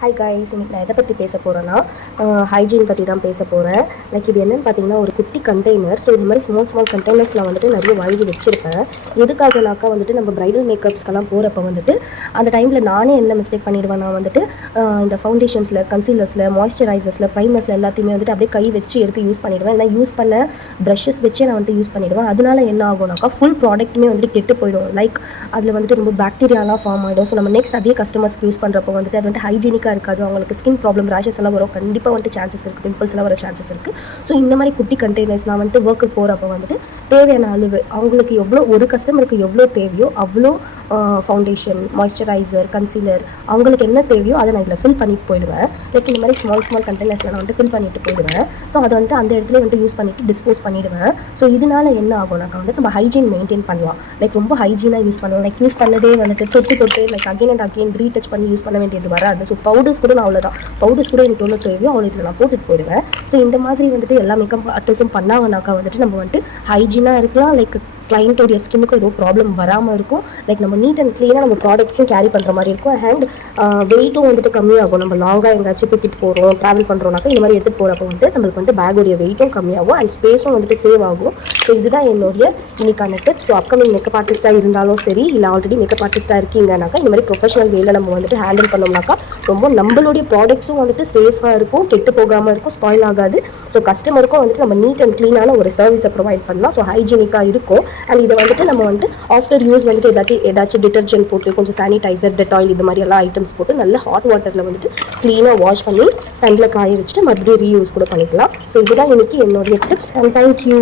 Hi guys, இன்னைக்கு நான் எதை பற்றி பேச போகிறேன்னா ஹைஜீன் பற்றி தான் பேச போகிறேன். லைக் இது என்னென்னு பார்த்தீங்கன்னா ஒரு குட்டி கண்டெய்னர். ஸோ இது மாதிரி ஸ்மால் கண்டெய்னர்ஸ் நான் வந்துட்டு நிறைய வாங்கி வச்சுருப்பேன். எதுக்காகனாக்கா வந்துட்டு நம்ம ப்ரைடல் மேக்கப்ஸ்க்கெல்லாம் போகிறப்ப வந்துட்டு அந்த டைமில் நானே என்ன மிஸ்டேக் பண்ணிடுவேன், நான் வந்துட்டு இந்த ஃபவுண்டேஷன்ஸில், கன்சீலர்ஸில், மாய்ஸ்சரைசர்ஸில், ப்ரைமர்ஸில் எல்லாத்தையுமே வந்துட்டு அப்படியே கை வச்சு எடுத்து யூஸ் பண்ணிடுவேன். இல்லை யூஸ் பண்ண ப்ரஷஸ் வச்சே நான் வந்துட்டு யூஸ் பண்ணிவிடுவேன். அதனால என்ன ஆகும்னாக்கா ஃபுல் ப்ராடக்ட்டுமே வந்துட்டு கெட்டு போயிடும். லைக் அதில் வந்துட்டு ரொம்ப பாக்டீரியாலாம் ஃபார்ம் ஆகிடும். ஸோ நம்ம நெக்ஸ்ட் அதே கஸ்டமர்ஸ்க்கு யூஸ் பண்ணுறப்போ வந்துட்டு அது வந்துட்டு ஹைஜீனிக் இருக்காது. அவங்களுக்கு ஸ்கின் ப்ராப்ளம், ரேஷஸ் எல்லாம் வரும். கண்டிப்பாக வந்துட்டு சான்சஸ் இருக்குது, பிம்பிள்ஸ் எல்லாம் வர சான்சஸ் இருக்குது. ஸோ இந்த மாதிரி குட்டி கண்டெய்னர்ஸ் நான் வந்துட்டு ஒர்க்கு போகிறப்போ வந்துட்டு தேவையான அளவு அவங்களுக்கு எவ்வளோ, ஒரு கஸ்டமருக்கு எவ்வளோ தேவையோ அவ்வளோ ஃபவுண்டேஷன், மாய்ஸ்சரைசர், கன்சீலர் அவங்களுக்கு என்ன தேவையோ அதை நான் இதில் ஃபில் பண்ணிட்டு போயிடுவேன். லைக் இந்த மாதிரி ஸ்மால் கண்டெய்னர்ஸில் நான் வந்துட்டு ஃபில் பண்ணிட்டு போயிடுவேன். ஸோ அதை வந்துட்டு அந்த இடத்துல வந்துட்டு யூஸ் பண்ணிவிட்டு டிஸ்போஸ் பண்ணிவிடுவேன். ஸோ இதனால என்ன ஆகும்னாக்கா வந்துட்டு நம்ம ஹைஜீன் மெயின்டைன் பண்ணலாம். லைக் ரொம்ப ஹைஜீனாக யூஸ் பண்ணலாம். லைக் யூஸ் பண்ணதே வந்துட்டு தொட்டு like again and again retouch பண்ணி யூஸ் பண்ண வேண்டியது வராது. ஸோ பவுடர்ஸ் கூட நான் அவ்வளோதான், பவுடர்ஸ் கூட எனக்கு எவ்வளோ தேவையோ அவ்வளோ இதில் நான் போட்டுட்டு போயிடுவேன். ஸோ இந்த மாதிரி வந்துட்டு எல்லா மேக்கப் ஆர்டிஸ்ட்டும் பண்ணாங்கனாக்கா வந்துட்டு நம்ம வந்துட்டு ஹைஜீனாக இருக்கலாம். லைக் கிளைண்ட்டோடைய ஸ்கின்னுக்கும் ஏதோ ப்ராப்ளம் வராமல் இருக்கும். லைக் நம்ம நீட் அண்ட் க்ளீனாக நம்ம ப்ராடக்ட்ஸும் கேரி பண்ணுற மாதிரி இருக்கும். அண்ட் வெயிட்டும் வந்துட்டு கம்மியாகும். நம்ம லாங்காக எங்கேயாச்சும் தூக்கிட்டு போகிறோம், ட்ராவல் பண்ணுறோம்னாக்கா இந்த மாதிரி எடுத்துகிட்டு போகிறப்போ வந்துட்டு நம்மளுக்கு வந்துட்டு பேக்கோடைய வெயிட்டும் கம்மியாகும் அண்ட் ஸ்பேஸும் வந்துட்டு சேவ் ஆகும். ஸோ இதுதான் என்னுடைய இன்னைக்கான டிப். ஸோ அப்கமிங் மேக்கப் ஆர்டிஸ்ட்டாக இருந்தாலும் சரி, இல்லை ஆல்ரெடி மேக்கப் ஆர்டிஸ்ட்டாக இருக்கீங்கனாக்கா இந்த மாதிரி ப்ரொஃபஷனல் வேலை நம்ம வந்துட்டு ஹேண்டில் பண்ணோம்னாக்கா ரொம்ப நம்மளுடைய ப்ராடக்ட்ஸும் வந்துட்டு சேஃபாக இருக்கும், கெட்டு போகாமல் இருக்கும், ஸ்பாயில் ஆகாது. ஸோ கஸ்டமருக்கும் வந்துட்டு நம்ம நீட் அண்ட் க்ளீனான ஒரு சர்வீஸை ப்ரொவைட் பண்ணலாம். ஸோ ஹைஜீனிக்காக இருக்கும். அண்ட் இதை வந்துட்டு நம்ம வந்துட்டு ஆஃப்டர் யூஸ் வந்துட்டு ஏதாச்சும் டிட்டர்ஜென்ட் போட்டு கொஞ்சம் சானிடைசர், டெட்டாயில் இது மாதிரி எல்லா ஐட்டம்ஸ் போட்டு நல்ல ஹாட் வாட்டரில் வந்துட்டு க்ளீனாக வாஷ் பண்ணி சன்னில் காய வச்சுட்டு மறுபடியும் ரீயூஸ் கூட பண்ணிக்கலாம். ஸோ இதுதான் இன்னைக்கு என்னுடைய டிப்ஸ். And thank you.